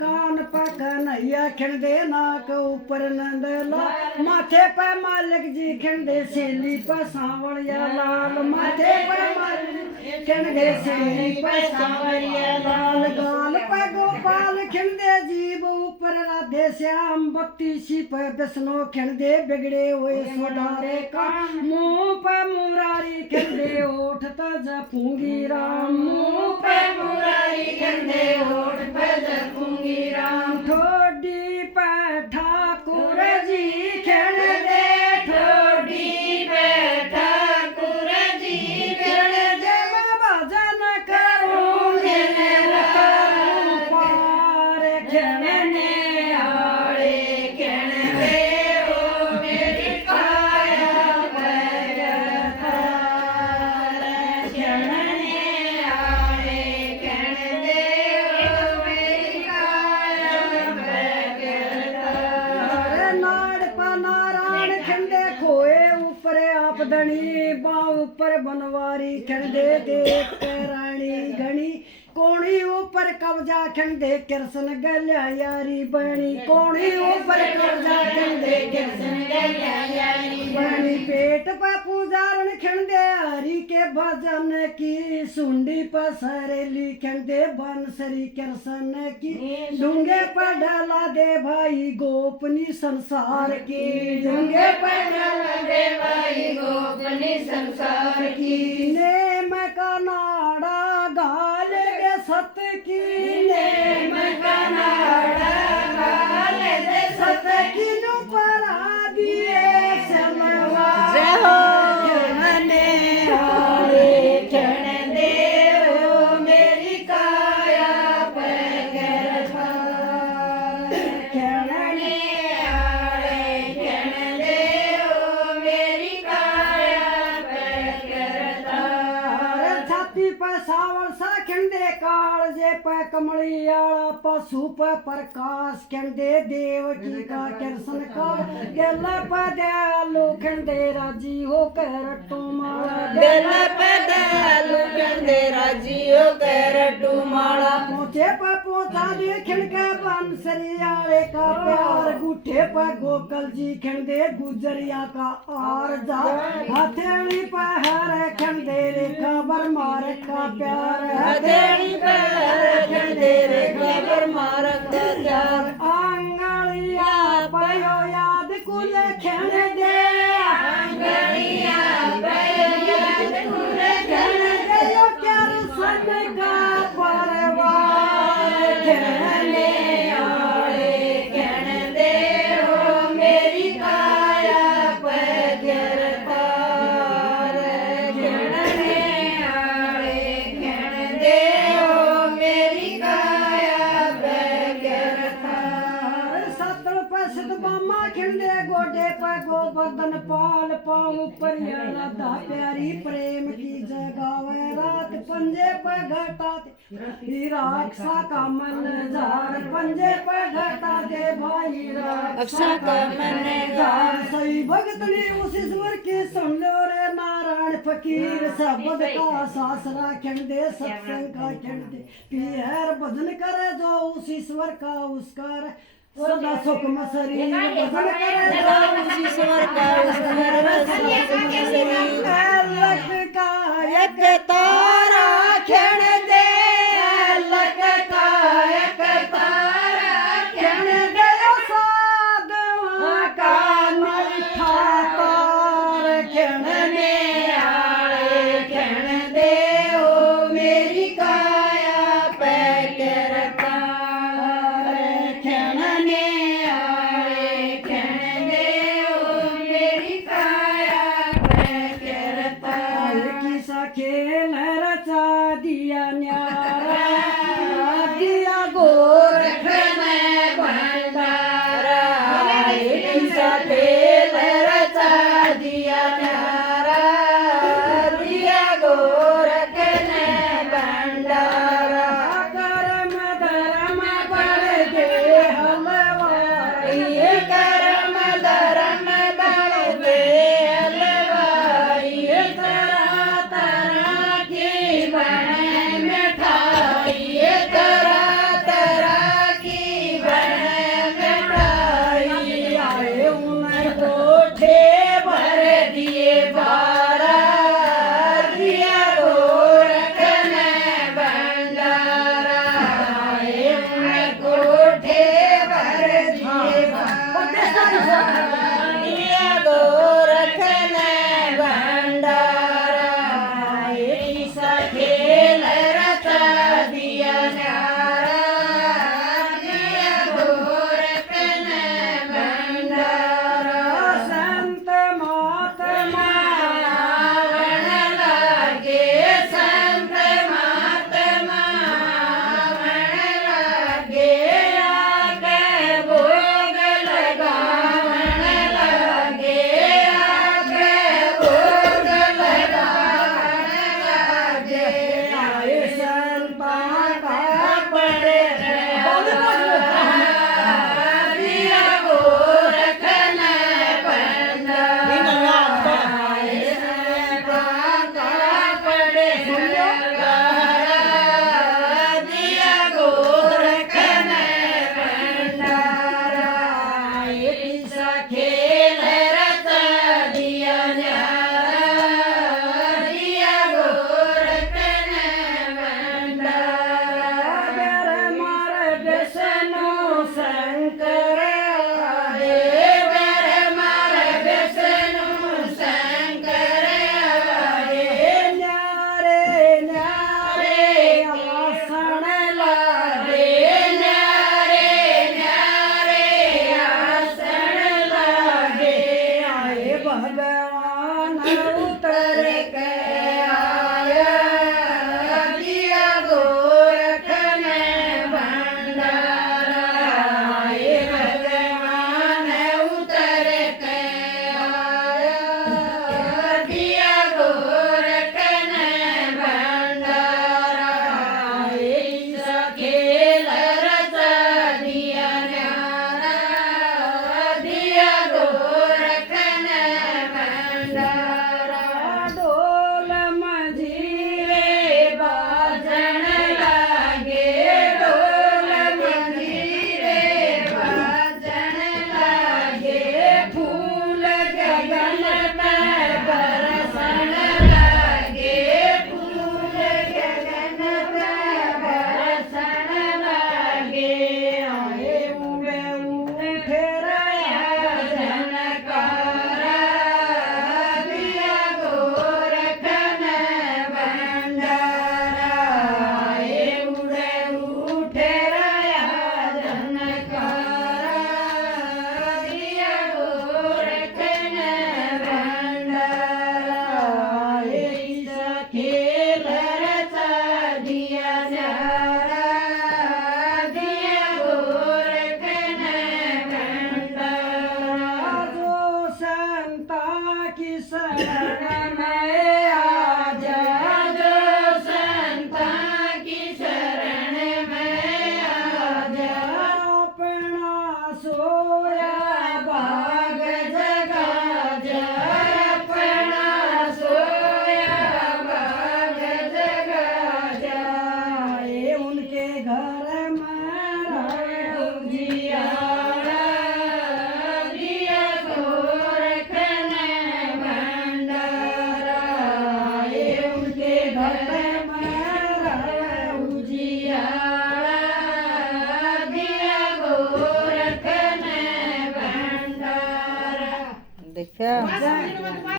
कान पे कन्हैया खिण दे नाक ऊपर नंदला माथे पे मालिक जी खिण दे सेली पे सांवरिया लाल माथे पे मालिक खिण दे सेली पे सांवरिया लाल गाल पे गोपाल खिण दे जीव ऊपर राधे श्याम भक्ति सी पे विष्णु खिण दे बिगड़े हुए सुधारे का मुंह पे मुरारी खिण दे ओठ पे जपूंगी राम मुंह पे मुरारी खिण दे ओठ पे जपूंगी राम ठोडी पे ठाकुर जी खिण दे ठोडी पे ठाकुर जी खिण दे भजन करूंगी करूं पार खिणने आड़े खिण दे ओ मेरी काया दणी बाँ ऊपर बनवारी खिण दे देख के रानी घनी कोणी ऊपर कब्जा खिण दे कृष्ण गल्या यारी बनी कोणी ऊपर कब्जा खिण दे कृष्ण गल्या यारी बनी पेट पर पूजारण खिण दे हरि के भजन की सुंडी पर सरेली खिण दे बंसरी कृष्ण की डूंगे पर ढला दे भाई गोपनी संसार की डूंगे पर ढला दे भाई गोपनी संसार की नेम का नाड़ा गाल दे सत की नेम का नाड़ा गाल दे सत की जो परा दिए सलवा जय हो मने आड़े क्षण दे ओ मेरी काया पगर क्षणने आड़े क्षण दे ओ मेरी काया पगर छाती पर सावर सा खिण दे काल जे पे कमलियाला पशु पे प्रकाश खिण दे देवकी का कृष्ण का गल पे दयालु खिण दे राजी हो कर रट्टू माला गल पे दयालु खिण दे राजी हो कर रट्टू माला पहुंचे पे पहुंचा दे खिण के बंसरी आले का प्यार गुठे पे गोकल जी खिण दे गुजरिया का आर जा हथेली पे हर खिण दे रेखा बर मार का प्यार हथेली पे हर खिण दे रेखा बर मार का प्यार आंगलिया पयो याद कुल खिण दे आंगलिया पयो याद कुल खिण दे यो कृष्ण का परवार खिणने आड़े खिण दे ओ मेरी काया पगर पार खिणने आड़े खिण दे ओ मेरी काया पगर पार सतल पे सिद्ध बामा खिण दे गोडे पे गोवर्धन पाल पाऊं पर राधा प्यारी प्रेम की जगावे रात पंजे पे घटाते राक्षा का मन झाड़ पंजे पे घटाते भाई राक्षा का मन झाड़ सही भगतनी उस ईश्वर की सुन लो रे नारायण फकीर शब्द का सासरा खिण दे सत्संग का खिण दे पीर भजन करे जो उस ईश्वर का उसका सदा सुख में शरीर भजन करे जो उस ईश्वर का लक का एक तारा खिण दे लक का एक तारा खिण दे साधुआ का मीठा तार खिणने आड़े खिण दे ओ मेरी काया पगर तार खिणने आड़े खिण दे ओ मेरी काया पगर तार किसा खेल रचा दिया न्यारा दिया गोरख में भंडारा किसा खेल रचा दिया न्यारा दिया गोरख ने भंडारा कर्म धर्म बढ़ गए हलवाई कर्म धर्म बढ़ गए हलवाई तरह तरह के ਦੇਖਿਆ